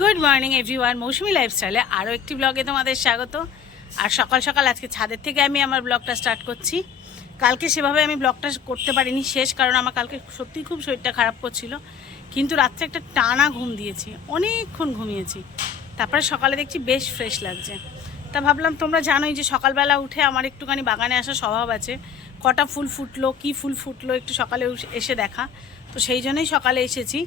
Good morning everyone মৌসুমি লাইফস্টাইলে আরও একটি ব্লগে তোমাদের স্বাগত। আর সকাল সকাল আজকে ছাদের থেকে আমি আমার ব্লগটা স্টার্ট করছি। কালকে সেভাবে আমি ব্লগটা করতে পারিনি শেষ, কারণ আমার কালকে সত্যিই খুব শরীরটা খারাপ করছিল। কিন্তু রাত্রে একটা টানা ঘুম দিয়েছি, অনেকক্ষণ ঘুমিয়েছি। তারপরে সকালে দেখছি বেশ ফ্রেশ লাগছে। তা ভাবলাম, তোমরা জানোই যে সকালবেলা উঠে আমার একটুখানি বাগানে আসার স্বভাব আছে। কটা ফুল ফুটলো, কি ফুল ফুটলো একটু সকালে এসে দেখা। তো সেই জন্যই সকালে এসেছি।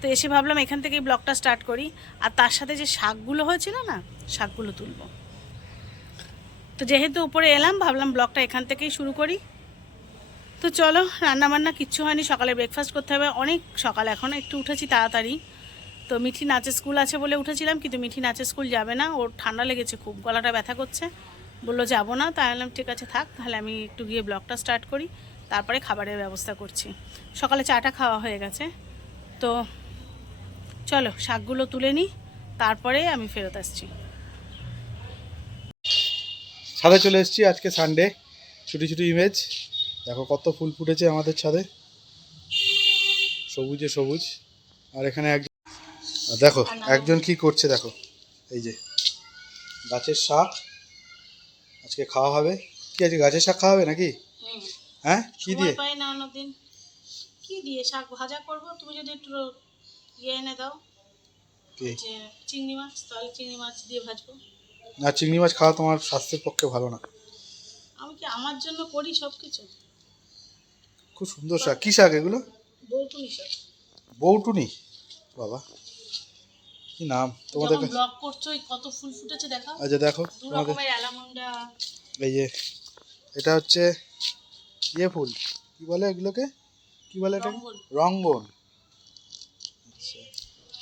তো এসে ভাবলাম এখান থেকেই ব্লগটা স্টার্ট করি। আর তার সাথে যে শাকগুলো হয়েছিল না, শাকগুলো তুলবো। তো যেহেতু উপরে এলাম, ভাবলাম ব্লগটা এখান থেকেই শুরু করি। তো চলো রান্না বান্না কিচ্ছু হয়নি, সকালে ব্রেকফাস্ট করতে হবে। অনেক সকাল, এখন একটু উঠেছি তাড়াতাড়ি। তো মিঠি নাচের স্কুল আছে বলে উঠেছিলাম, কিন্তু মিঠি নাচের স্কুল যাবে না। ওর ঠান্ডা লেগেছে, খুব গলাটা ব্যথা করছে। বলল, যাব না। তাই বললাম, ঠিক আছে, থাক, তাহলে আমি একটু গিয়ে ব্লগটা স্টার্ট করি। তারপরে খাবারের ব্যবস্থা করছি। সকালে চাটা খাওয়া হয়ে গেছে। তো চলো শাকগুলো তুলে নিই তারপরে আমি ফেরত আসছি। ছাদে চলে এসেছি আজকে সানডে ছুটি ছুটি ইমেজ দেখো কত ফুল ফুটেছে আমাদের ছাদে। সবুজে সবুজ। আর এখানে একজন দেখো একজন কি করছে দেখো। এই যে গাছের শাক। আজকে খাওয়া হবে। কি আছে গাছের শাক খাওয়া হবে নাকি? হ্যাঁ? কি দিয়ে? কি দিয়ে? শাক ভাজা করব? তুমি যদি একটু ইয়ে এনে দাও। কি? যে চিংড়ি মাছ তাহলে চিংড়ি মাছ দিয়ে ভাজবো। না চিংড়ি মাছ খাওয়া তোমার স্বাস্থ্যের পক্ষে ভালো না। আমি কি আমার জন্য করি সব কিছু খুব সুন্দর শাক। কি শাক এগুলো? বৌটুনি শাক। বৌটুনি? বাবা কি নাম? তোমাদের ব্লগ করছ কত ফুল ফুটেছে দেখাও। আচ্ছা দেখো দু তোমাদের রকমের অ্যালামন্ডা। এই যে এটা হচ্ছে ইয়ে ফুল। কি বলে এগুলোকে? কি বলে এটা রঙ্গন।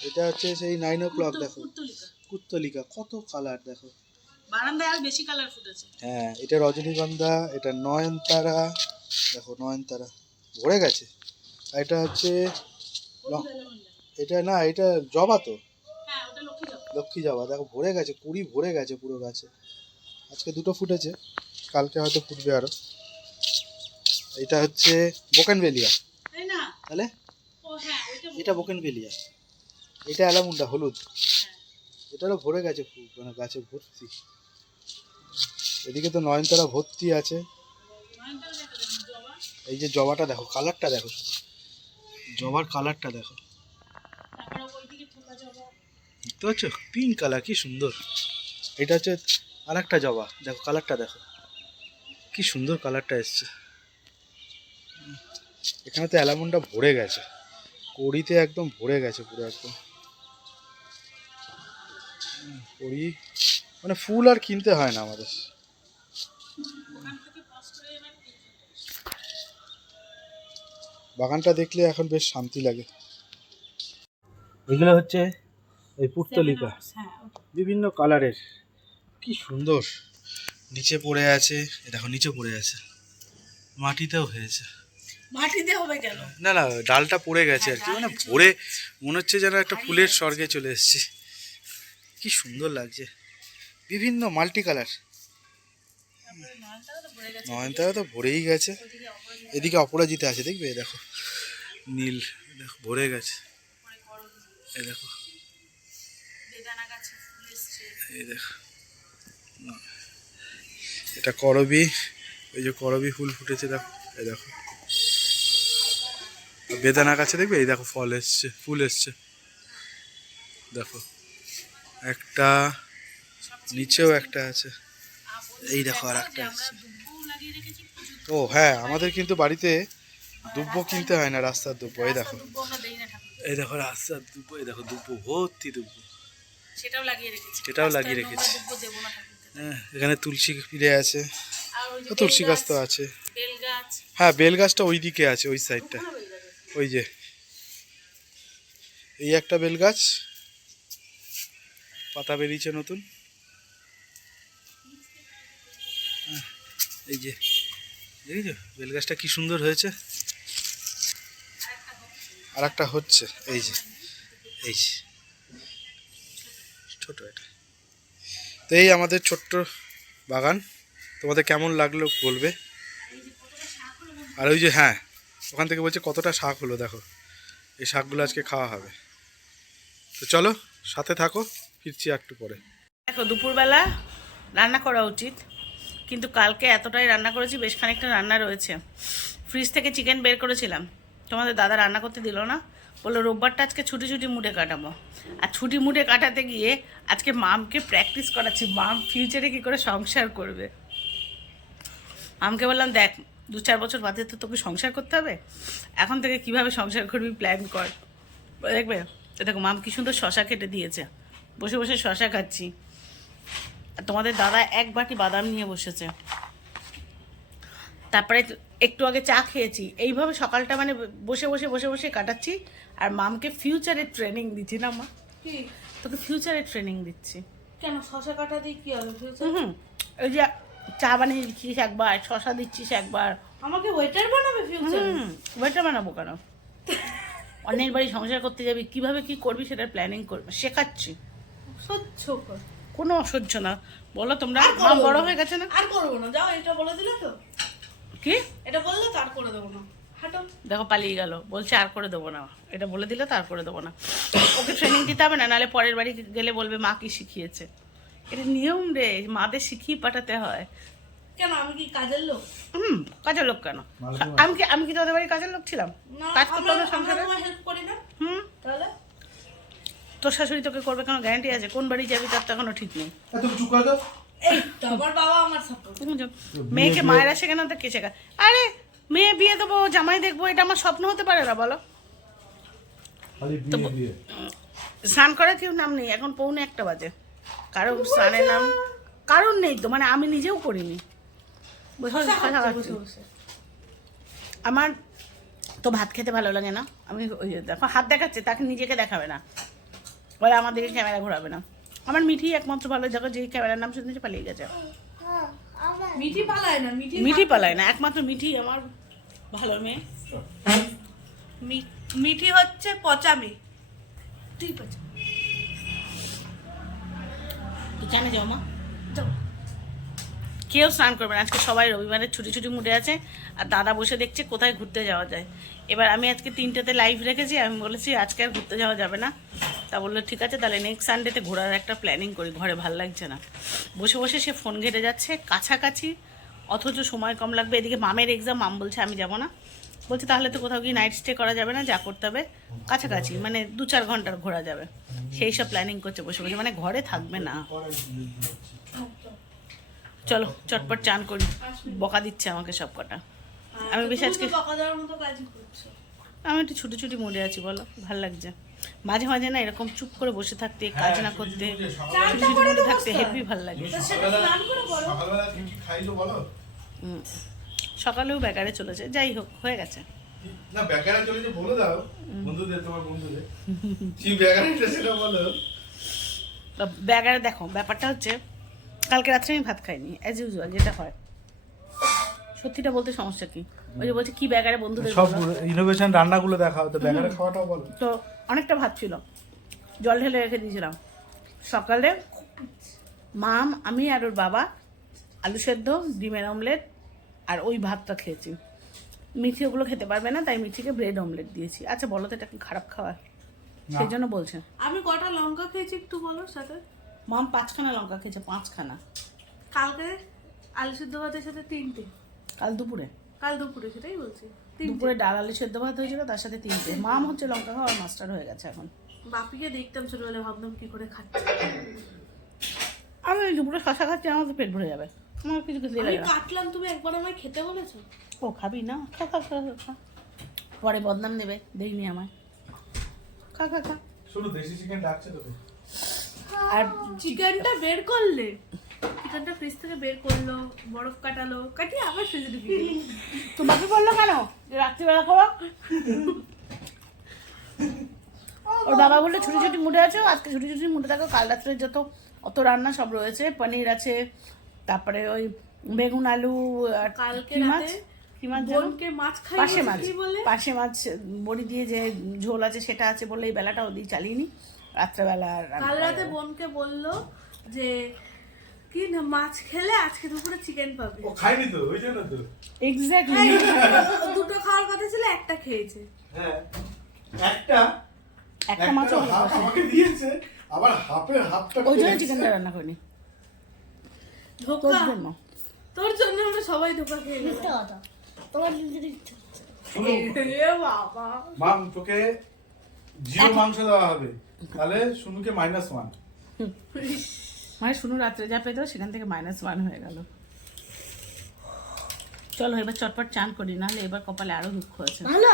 এটা হচ্ছে সেই নাইন ও ক্লক দেখো। কুত্তলিকা। কত কালার দেখো। বারান্দায় আর বেশি কালার ফুটেছে। হ্যাঁ এটা রজনীগন্ধা এটা নয়নতারা দেখো নয়নতারা ভরে গেছে। আর এটা হচ্ছে এটা না এটা জবা তো? হ্যাঁ লক্ষ্মী জবা। দেখো ভরে গেছে কুড়ি ভরে গেছে পুরো গাছে। আজকে দুটো ফুটেছে কালকে হয়তো ফুটবে আরও। এটা হচ্ছে বোকেনবেলিয়া তাই না? তাহলে? হ্যাঁ এটা বোকেনবেলিয়া এটা অ্যালামুন্ডা হলুদ। এটারও ভরে গেছে ফুল মানে গাছে ভর্তি। এদিকে তো নয়নতারা ভর্তি আছে। এই যে জবাটা দেখো, কালারটা দেখো। জবার কালারটা দেখো। দেখতে পাচ্ছ? পিঙ্ক কালার, কি সুন্দর। এটা হচ্ছে আর একটা জবা। দেখো, কালারটা দেখো। কি সুন্দর কালারটা এসছে। এখানে তো অ্যালামন্ডা ভরে গেছে। কড়িতে একদম ভরে গেছে পুরো একদম। কড়ি মানে ফুল আর কিনতে হয় না আমাদের। করে বাগানটা দেখলে এখন বেশ শান্তি লাগে। এগুলো হচ্ছে এই পুর্তলিকা হ্যাঁ বিভিন্ন কালারের। কি সুন্দর। নিচে পড়ে আছে। এ দেখো নিচে পড়ে আছে। মাটিতেও হয়েছে। মাটিতে হবে কেন? না না ডালটা পড়ে গেছে আর কি। মানে ভরে মনে হচ্ছে যেন একটা ফুলের স্বর্গে চলে এসেছি। কি সুন্দর লাগছে। বিভিন্ন মাল্টি কালার। নয়নতারা তো ভরেই গেছে। এদিকে অপরাজিতা আছে, দেখবে? দেখো, নীল দেখো, ভরে গেছে। এ দেখো এই দেখো। এটা করবি, ওই যে করবি ফুল ফুটেছে, দেখো এই দেখো। বেদানা গাছে দেখবে? এই দেখো, ফল এসছে, ফুল এসছে। দেখো। একটা নিচেও একটা আছে। এই দেখো আর একটা আছে। ও হ্যাঁ আমাদের কিন্তু বাড়িতে দুব্বো কিনতে হয় না রাস্তার দুব্বো এই দেখো। এই দেখো রাস্তার দুব্বো এই দেখো দুব্বো ভর্তি দুব্বো। সেটাও লাগিয়ে রেখেছি। সেটাও লাগিয়ে রেখেছি। হ্যাঁ এখানে তুলসী ফিরে আছে। তুলসী গাছ তো আছে। হ্যাঁ বেল গাছটা ওই দিকে আছে ওই সাইডটা? ওই যে। এই একটা বেল গাছ পাতা বেরিয়েছে নতুন। এই যে, দেখেছ? বেল গাছটা কি সুন্দর হয়েছে। আর একটা হচ্ছে, এই যে এই যে। ছোট এটা। তো এই আমাদের ছোট্ট বাগান। তোমাদের কেমন লাগল বলবে? আর ওই যে হ্যাঁ ওখান থেকে বলছে কতটা শাক হলো, দেখো। এই শাকগুলো আজকে খাওয়া হবে। তো চলো, সাথে থাকো। ফিরছি একটু পরে। দেখো, দুপুরবেলা রান্না করা উচিত, কিন্তু কালকে এতটাই রান্না করেছি, বেশ খানিকটা রান্না রয়েছে। ফ্রিজ থেকে চিকেন বের করেছিলাম। তোমাদের দাদা রান্না করতে দিল না। বলল, রোববারটা আজকে ছুটি ছুটি মুডে কাটাবো। আর ছুটি মুডে কাটাতে গিয়ে আজকে মামকে প্র্যাকটিস করাচ্ছি, মাম ফিউচারে কী করে সংসার করবে? মামকে বললাম, দেখ, দু চার বছর বাদে তো তোকে সংসার করতে হবে। এখন থেকে কীভাবে সংসার করবি প্ল্যান কর। দেখবে? দেখো, মাম কি সুন্দর শশা কেটে দিয়েছে। বসে বসে শশা খাচ্ছি। তোমাদের দাদা এক বাটি বাদাম নিয়ে বসেছে। তারপরে একটু আগে চা খেয়েছি। এইভাবে সকালটা মানে বসে বসে বসে বসে কাটাচ্ছি। আর মামকে ফিউচারের ট্রেনিং দিচ্ছি না মা। তোকে ফিউচারে ট্রেনিং দিচ্ছি। কেন শশা কাটা দিয়ে কি হবে ফিউচার? হুম ওই যে চা বানিয়ে দিচ্ছিস একবার শশা দিচ্ছিস একবার। আমাকে ওয়েটার বানাবে ফিউচার হুম ওইটা বানাবো কেন? অনেক বাড়ি সংসার করতে যাবি কীভাবে কি করবি সেটার প্ল্যানিং করবে। শেখাচ্ছি। সহ্য কর। কোনো অসহ্য না। বলো তোমরা আর মা বড় হয়ে গেছে না? আর করব না। যাও এটা বলে দিলে তো। কি? এটা বললে তার করে দেবো না। দেখো পালিয়ে গেল। বলছে আর করে দেবো না। এটা বলে দিলে তার করে দেবো না। ওকে ট্রেনিং দিতে হবে না নাহলে পরের বাড়ি গেলে বলবে মা কি শিখিয়েছে? এটা নিয়ম রে মাদের শিখিয়ে পাঠাতে হয়। কেন? আমি কি কাজের লোক? হুম কাজের লোক কেন? আমি কি আমি কি তোদের বাড়ি কাজের লোক ছিলাম? না কাজ করতে হবে সংসারে? হেল্প করি না। হুম। তাহলে? তোর শাশুড়ি তোকে করবে কোনো গ্যারান্টি আছে? কোন বাড়ি যাবি তার তো এখনও ঠিক নেই? মেয়েকে মায়েরা শেখানো তো কে শেখা আরে মেয়ে বিয়ে দেবো জামাই দেখব এটা আমার স্বপ্ন হতে পারে না বলো। তো স্নান করার কেউ নাম নেই এখন পৌনে একটা বাজে। কারণ স্নানের নাম কারণ নেই তো মানে আমি নিজেও করিনি। আমার তো ভাত খেতে ভালো লাগে না। আমি ওই দেখো হাত দেখাচ্ছে তাকে নিজেকে দেখাবে না। বলে আমার দিকে ক্যামেরা ঘোরাবে না। আমার মিঠি একমাত্র ভালো দেখো যেই ক্যামেরার নাম শুনেছে পালিয়ে গেছে। মিঠি পালায় না মিঠি মিঠি পালায় না একমাত্র মিঠি আমার ভালো মেয়ে। মিঠি হচ্ছে পচা মেয়ে তুই পচা। কেন যাও মা। কেউ স্নান করবে না আজকে সবাই রবিবারের ছুটি ছুটি মুডে আছে আর দাদা বসে দেখছে কোথায় ঘুরতে যাওয়া যায়। এবার আমি আজকে তিনটেতে লাইভ রেখেছি, আমি বলেছি আজকে আর ঘুরতে যাওয়া যাবে না। তা বলল, ঠিক আছে, তাহলে নেক্সট সানডেতে ঘোরার একটা প্ল্যানিং করি, ঘরে ভালো লাগছে না। বসে বসে সে ফোন ঘেটে যাচ্ছে, কাছাকাছি, অথচ সময় কম লাগবে। এদিকে মামের এক্সাম মাম বলছে, আমি যাব না। বলছে, তাহলে তো কোথাও গিয়ে নাইট স্টে করা যাবে না, যা করতে হবে। কাছাকাছি মানে দু চার ঘণ্টার ঘোরা যাবে। সেই সব প্ল্যানিং করছে, বসে বসে মানে ঘরে থাকবে না। চলো, চটপট চান করি, বকা দিচ্ছে আমাকে সব কটা আমি বেশি আজকে বকা দেওয়ার মতো কাজই করছ। আমি একটু ছুটি ছুটি মোড়ে আছি বলো ভালো লাগছে। মাঝে মাঝে না এরকম চুপ করে বসে থাকতে কাজ না করতে ছুটি ছুটি মোড়ে থাকতে হেভি ভালো লাগে। তো সেটা স্নান করে বলো। সকালবেলা কি কি খাইলো বলো? হুম। সকালেও বেকারে চলেছে যাই হোক হয়ে গেছে। না বেকারে চলে যে বলে দাও বন্ধুদের তোমার বন্ধুদের। কি বেকারিটা সেটা বলো? ব্যাগারে দেখো ব্যাপারটা হচ্ছে কালকে রাত্রে আমি ভাত খাইনি অ্যাজ ইউজুয়াল যেটা হয়। সত্যিটা বলতে সমস্যা কি? ওই যে বলছে কি ব্যাগারে বন্ধুদের সব ইনোভেশন রান্নাগুলো দেখাও তো ব্যাগারে খাওয়াটাও বলো। তো অনেকটা ভাত ছিল। জল ঢেলে রেখে দিয়েছিলাম। সকালে মাম আমি আর ওর বাবা আলু সেদ্ধ ডিমের অমলেট আর ওই ভাতটা খেয়েছি। মিঠি ওগুলো খেতে পারবে না তাই মিঠিকে ব্রেড অমলেট দিয়েছি। আচ্ছা বলো তো এটা কি খারাপ খাবার? সেই জন্য বলছে। আমি কটা লঙ্কা খেয়েছি একটু বলো সাথে? মাম পাঁচখানা লঙ্কা খেয়েছে পাঁচখানা। কালকে আলু সিদ্ধ ভাতের সাথে তিনটে। কাল দুপুরে? কাল দুপুরে সেটাই বলছি। দুপুরে ডাল আলু সেদ্ধ ভাত হয়েছিল তার সাথে তিনটে। মাম হচ্ছে লঙ্কা খাওয়ার মাস্টার হয়ে গেছে এখন। বাপিকে দেখতাম ছোটবেলায় ভাবতাম কি করে খাচ্ছে। আমি দুপুরে শশা খাচ্ছি আমার তো পেট ভরে যাবে। আমার কিছু কিছু লাগে কাটলাম তুমি একবার আমায় খেতে বলেছ? ও খাবি না? খা খা খা পরে বদনাম নেবে দেখিনি আমায়। খা খা খা। শুধু দেশি চিকেন ডাকছে তোকে। আর চিকেনটা বের করলে? চিকেনটা ফ্রিজ থেকে বের করল বরফ কাটালো কাটিয়ে আবার ফ্রিজে ঢুকিয়ে দিল। তো বাকি বলল কেন? যে রাত্রিবেলা খাব ওর বাবা বলল ছুটি ছুটি মুডে আছো? আজকে ছুটি ছুটি মুডে থাকো। কাল রাত্রে যত অত রান্না সব রয়েছে। পনির আছে তারপরে ওই বেগুন আলু আর কালকে মাছ? কি মাছ যেন? মাছ পাশে মাছ। পাশে মাছ বড়ি দিয়ে যে ঝোল আছে সেটা আছে বলে এই বেলাটা ওদিকে চালিয়ে নি। রাত্রেবেলা কাল রাতে বোনকে বলল যে কি না মাছ খেলে আজকে দুপুরে চিকেন পাবে? ও খাইনি তো ওই জন্য তো। এক্স্যাক্টলি দুটো খাওয়ার কথা ছিল একটা খেয়েছে। হ্যাঁ একটা। একটা মাছও একটা হলো হাফ পাশে। আমাকে দিয়েছে আবার হাফের হাফটা ওই জন্য চিকেনটা রান্না করিনি। তোর ধোকা জন্য। তোর জন্য আমরা সবাই ধোকা খেয়ে গেলাম কথা। তোমার নিজের ইচ্ছা হচ্ছে। শোনো। এ বাবা। মাম তোকে জিরো মাংস দেওয়া হবে। তাহলে শুনুকে মাইনাস ওয়ান মানে শুনু রাত্রে যা পেতো সেখান থেকে মাইনাস ওয়ান হয়ে গেল। চলো এবার চটপট চান করি নাহলে এবার কপালে আরও দুঃখ আছে। ভালো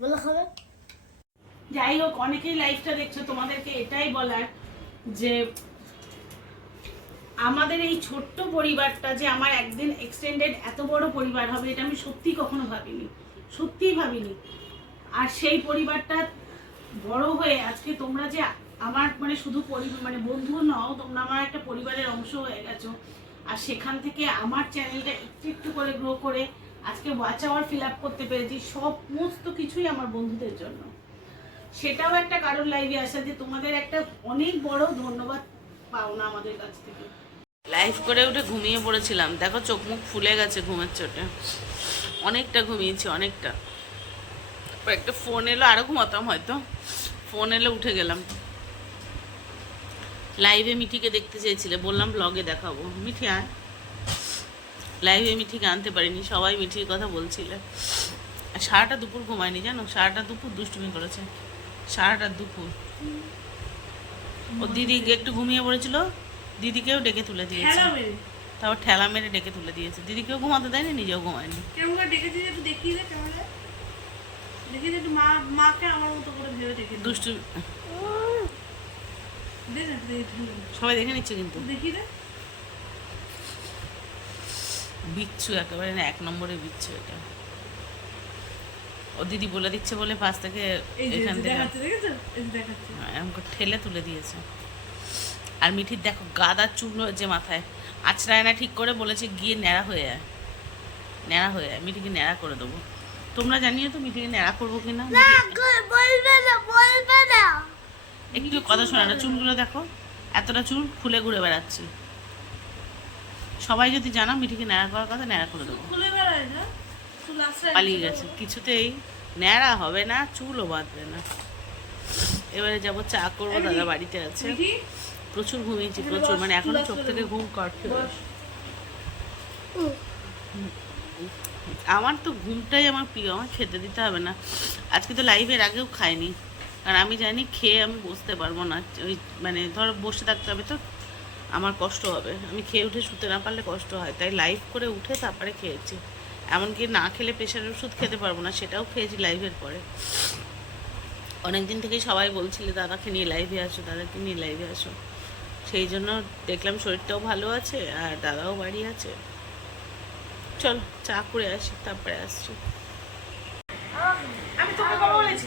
বলো খাবে। যাই হোক অনেকেই লাইফটা দেখছ তোমাদেরকে এটাই বলার যে আমাদের এই ছোট্ট পরিবারটা যে আমার একদিন এক্সটেন্ডেড এত বড় পরিবার হবে এটা আমি সত্যি কখনো ভাবিনি। সত্যিই ভাবিনি। আর সেই পরিবারটা বড় হয়ে আজকে তোমরা যে আমার মানে শুধু মানে বন্ধু নও, তোমরা আমার একটা পরিবারের অংশ হয়ে গেছো। আর সেখান থেকে আমার চ্যানেলটা একটু একটু করে গ্রো করে আজকে ওয়াচ আওয়ার ফিল আপ করতে পেরেছি সমস্ত কিছুই আমার বন্ধুদের জন্য। সেটাও একটা কারণ লাইভে আসা যে তোমাদের একটা অনেক বড় ধন্যবাদ পাওনা আমাদের কাছ থেকে। লাইভ করে উঠে ঘুমিয়ে পড়েছিলাম। দেখো চোখ মুখ ফুলে গেছে ঘুমের চোটে। অনেকটা ঘুমিয়েছি, অনেকটা। একটা ফোন এলো আরও ঘুমাতাম হয়তো। ফোন এলো উঠে গেলাম। লাইভে মিঠিকে দেখতে চেয়েছিলে বললাম ব্লগে দেখাবো। মিঠি আয়। লাইভে মিঠিকে আনতে পারিনি সবাই মিঠির কথা বলছিলে। আর সারাটা দুপুর ঘুমায়নি জানো? সারাটা দুপুর দুষ্টুমি করেছে। সারাটা দুপুর। ও দিদি একটু ঘুমিয়ে পড়েছিল দিদিকেও ডেকে তুলে দিয়েছে। তারপর ঠেলা মেরে ডেকে তুলে দিয়েছে। দিদিকেও ঘুমাতে দেয়নি নিজেও ঘুমায়নি। কেমন করে ডেকেছিস একটু দেখিয়ে দে ক্যামেরা দেখিয়ে একটু মা মাকে আমার মতো করে ভেবে দেখে দুষ্টু দে না, দে, দে, দে। সবাই দেখে নিচ্ছে কিন্তু। বিচ্ছু একেবারে না এক নম্বরে বিচ্ছু এটা। ও দিদি বলে দিচ্ছে বলে পাশ থেকে এখান থেকে। দেখাচ্ছে দেখেছ? এই যে দেখাচ্ছে। হ্যাঁ, এরকম ঠেলে তুলে দিয়েছে। আর মিঠির দেখো গাদার চুল হয়েছে মাথায়। আছড়ায় না ঠিক করে বলেছে গিয়ে ন্যাড়া হয়ে যায় ন্যাড়া হয়ে যায় মিঠিকে ন্যাড়া করে দেবো। তোমরা জানিয়ে তো মিঠিকে ন্যাড়া করব কি না বলবে না বলবে না। একটু কথা শোনা না চুলগুলো দেখো এতটা চুল খুলে ঘুরে বেড়াচ্ছে। সবাই যদি জানা মিঠিকে ন্যাড়া করার কথা ন্যাড়া করে দেবো। পালিয়ে গেছে। কিছুতেই ন্যাড়া হবে না চুলও বাঁধবে না। এবারে যাব চা করব দাদা বাড়িতে আছে। প্রচুর ঘুমিয়েছি প্রচুর মানে এখনও চোখ থেকে ঘুম কাটছে। আমার তো ঘুমটাই আমার প্রিয় আমার খেতে দিতে হবে না। আজকে তো লাইভের আগেও খাইনি। কারণ আমি জানি খেয়ে আমি বসতে পারব না। ওই মানে ধরো বসে থাকতে হবে তো, আমার কষ্ট হবে। আমি খেয়ে উঠে শুতে না পারলে কষ্ট হয়। তাই লাইভ করে উঠে তারপরে খেয়েছি। এমনকি না খেলে প্রেশারের ওষুধ খেতে পারব না, সেটাও খেয়েছি লাইভের পরে। অনেকদিন থেকেই সবাই বলছিলে, দাদাকে নিয়ে লাইভে আসো, দাদাকে নিয়ে লাইভে আসো। সেই জন্য দেখলাম শরীরটাও ভালো আছে আর দাদাও বাড়ি আছে। চলো, চা করে আসি, তারপরে আসছি। আমি তোকে বলেছি?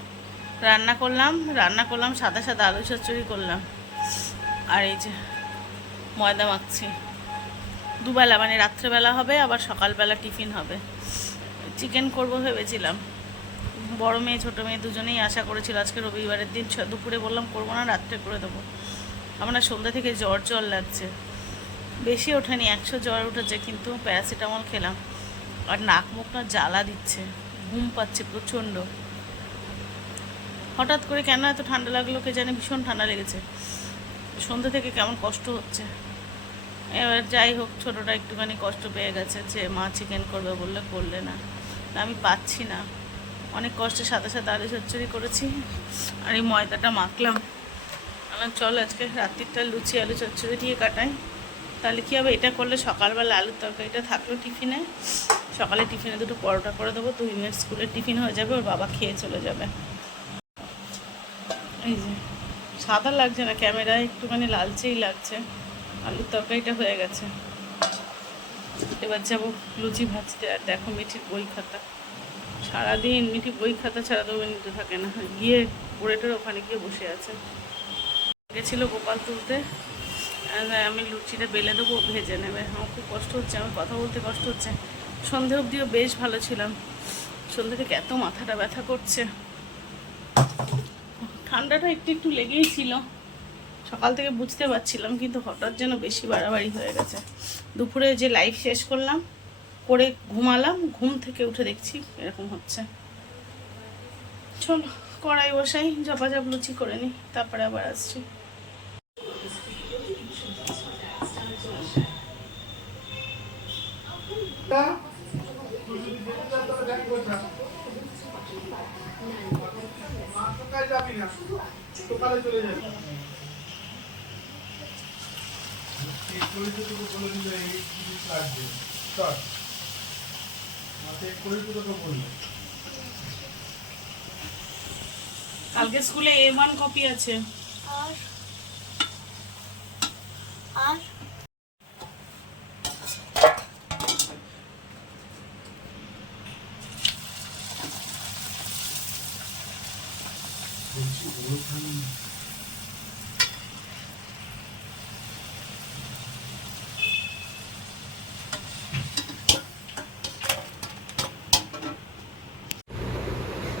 রান্না করলাম রান্না করলাম সাদা সাদা আলু চচ্চড়ি করলাম। আর এই যে ময়দা মাখছি। দুবেলা মানে রাত্রেবেলা হবে, আবার সকালবেলা টিফিন হবে। চিকেন করব ভেবেছিলাম। বড় মেয়ে, ছোটো মেয়ে দুজনেই আশা করেছিল আজকে রবিবারের দিন দুপুরে বললাম, করব না, রাত্রে করে দেবো। আমার সন্ধ্যা থেকে জ্বর জ্বর লাগছে। বেশি ওঠেনি, একশো জ্বর উঠেছে, কিন্তু প্যারাসিটামল খেলাম। আর নাক মুখ না জ্বালা দিচ্ছে, ঘুম পাচ্ছে প্রচণ্ড। হঠাৎ করে কেন এত ঠান্ডা লাগল কে জানে, ভীষণ ঠান্ডা লেগেছে। সন্ধ্যে থেকে কেমন কষ্ট হচ্ছে। এবার যাই হোক, ছোটোটা একটুখানি কষ্ট পেয়ে গেছে যে মা চিকেন করবে বললে করলে না। আমি পাচ্ছি না। অনেক কষ্টে সাথে সাথে আলু চচ্চড়ি করেছি আর এই ময়দাটা মাখলাম। আমার চল আজকে রাত্রিটা লুচি, আলু চচ্চড়ি দিয়ে কাটাই। তাহলে কী হবে? এটা করলে সকালবেলা আলুর তরকারিটা থাকল টিফিনে। সকালে টিফিনে দুটো পরোটা করে দেবো, দুই মিনিট স্কুলের টিফিন হয়ে যাবে, ওর বাবা খেয়ে চলে যাবে। এই যে সাদা লাগছে না ক্যামেরায় একটুখানি লালচেই লাগছে। আলুর তরকারিটা হয়ে গেছে। এবার যাব লুচি ভাজতে, আর দেখো মিঠির বই খাতা। সারাদিন মিঠি বই খাতা ছাড়া দু মিনিটে থাকে না। গিয়ে পোড়েটার ওখানে গিয়ে বসে আছে। গেছিল গোপাল তুলতে আমি লুচিটা বেলে দেবো ভেজে নেবে। আমার খুব কষ্ট হচ্ছে, আমার কথা বলতে কষ্ট হচ্ছে। সন্ধে অবধিও বেশ ভালো ছিলাম। সন্ধে থেকে এত মাথাটা ব্যথা করছে। ঠান্ডাটা একটু একটু লেগেই ছিল। সকাল থেকে বুঝতে পারছিলাম, কিন্তু হঠাৎ যেন বেশি বাড়াবাড়ি হয়ে গেছে। দুপুরে যে লাইফ শেষ করলাম, করে ঘুমালাম, ঘুম থেকে উঠে দেখছি এরকম হচ্ছে। চলো, কড়াই বসাই জপাজপ লুচি করে নিই, তারপরে আবার আসছি। যাবি না সকালে চলে যাবি ঠিক করে তো বলে দিল এই জিনিস লাগবে। চল মাকে করে তো তোকে বলল। কালকে স্কুলে এ ওয়ান কপি আছে। আর? আর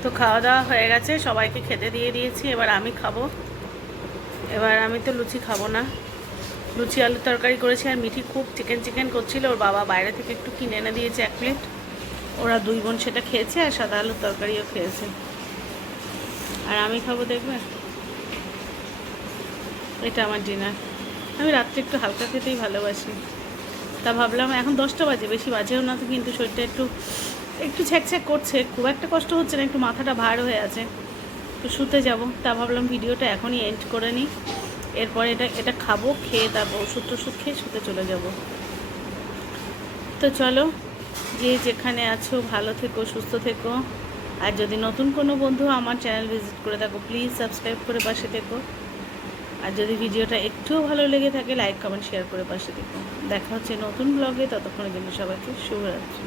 তো খাওয়া দাওয়া হয়ে গেছে, সবাইকে খেতে দিয়ে দিয়েছি, এবার আমি খাব। এবার আমি তো লুচি খাব না। লুচি আলুর তরকারি করেছি আর মিঠি খুব চিকেন চিকেন করছিল, ওর বাবা বাইরে থেকে একটু কিনে এনে দিয়েছে এক প্লেট। ওরা দুই বোন সেটা খেয়েছে আর সাদা আলুর তরকারিও খেয়েছে। আর আমি খাব দেখবে? এটা আমার ডিনার আমি রাত্রে একটু হালকা খেতেই ভালোবাসি। তা ভাবলাম এখন দশটা বাজে, বেশি বাজেও না তো, কিন্তু শরীরটা একটু একটু ছ্যাক করছে, খুব একটা কষ্ট হচ্ছে না, একটু মাথাটা ভার হয়ে আছে। তো শুতে যাব, তা ভাবলাম ভিডিওটা এখনই এন্ড করে নিই। এরপর এটা এটা খাব, খেয়ে তারপর ওষুধ টষুধ খেয়ে শুতে চলে যাব। তো চলো, যে যেখানে আছো, ভালো থেকো, সুস্থ থেকো। আর যদি নতুন কোনো বন্ধু আমার চ্যানেল ভিজিট করে থাকো প্লিজ সাবস্ক্রাইব করে পাশে থেকো। আর যদি ভিডিওটা একটুও ভালো লেগে থাকে লাইক কমেন্ট শেয়ার করে পাশে থেকো। দেখা হচ্ছে নতুন ব্লগে ততক্ষণের জন্য সবাইকে শুভরাত্রি।